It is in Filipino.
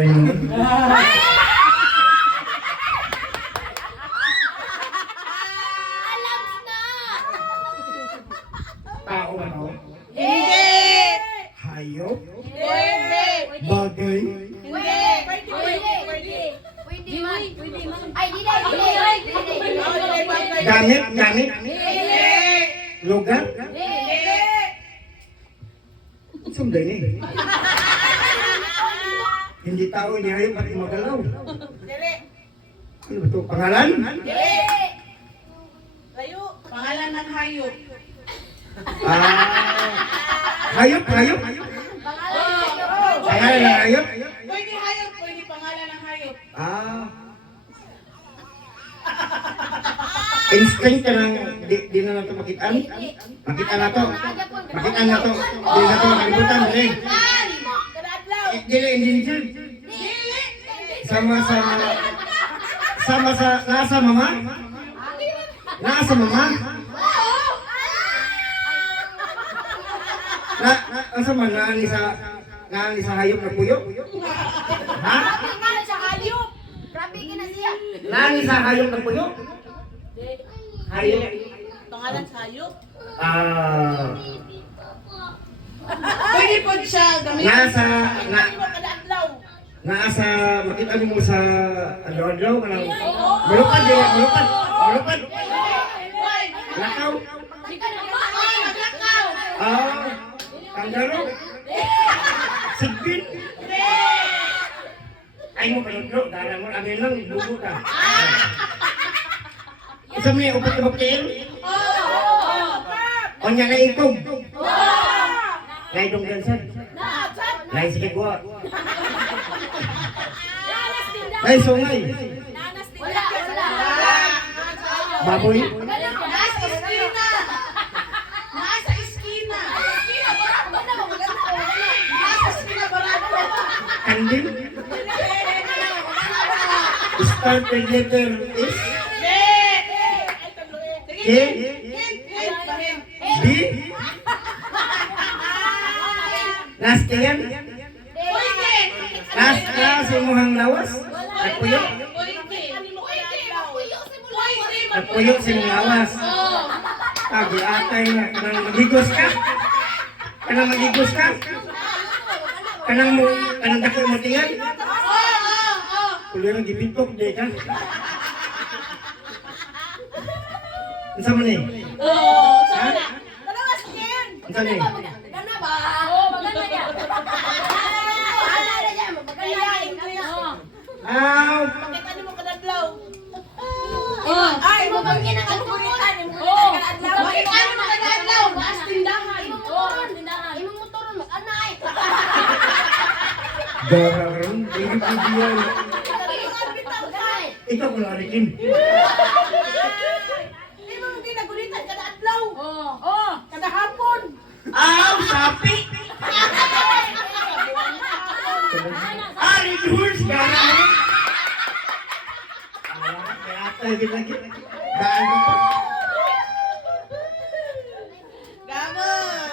Tao ba to? Hindi! Hayop? Hindi! Bagay? Hindi! Pwede! Pwede man. Ay, di na! Gamit? Gamit? Hindi! Lugar? Hindi! Sunday ni. Hindi tao, hindi hayop, pati magalaw. Dili! Ano ba ito? Pangalan? Dili! Layo! Pangalan ng hayop. Hayop? Hayop? Pangalan ng hayop? Pwede hayop, pwede pangalan ng hayop. Instinct ka ng di na nato makitaan? Makita na to. Makita na to. Di na to makalimutan. Dili. Kadadlaw! Dili, hindi. Sama sa nasa mama? Nasa mama? Nasa man naani sa hayop na puyo? Ha? Pangalan sa hayop! Naani sa hayop na puyo? Hayop. Pangalan sa hayop? Pwede po siya gamitin. Kadadlaw! Nasa makita mo sa adlaw-adlaw kanang mulupad dili mulupad. Lakaw. Kangaroo. Sigbin. Ay mo kanudlo, dara mo amin lang dugo ka. Isa may upat ka bakil? Onya na ikog. Lai dong gansan. Lai sige gua. Lai sungay. Wala. Baboy. Nasa iskina. Nasa iskina. Nasa iskina barado. Kandil. Start with letter S. K. B. Last yan. Last class yung muhang lawas. Nagpuyo. Nagpuyo sa mga lawas. Tabi atay na. Kanang magigos ka. Kanang dako mo tingad. Kulirang gipintok, di ka. Ang sama ni? Ha? Ang sama ni? Maganda ba? Oo, maganda yan. Pakita niyo mo kadadlaw! Ay, mo bang ginakalimutan? Bakit ano mga dadlaw? Baas tindahan. Imong motoron mag-anay. Darang, hindi ko diyan. Ikaw ko larikin. Hindi mo hindi nagulitan kadadlaw! Oo. Kada hapon! Sapi! Reduce! Garang! Kaya tayo lagi. Daan ko po.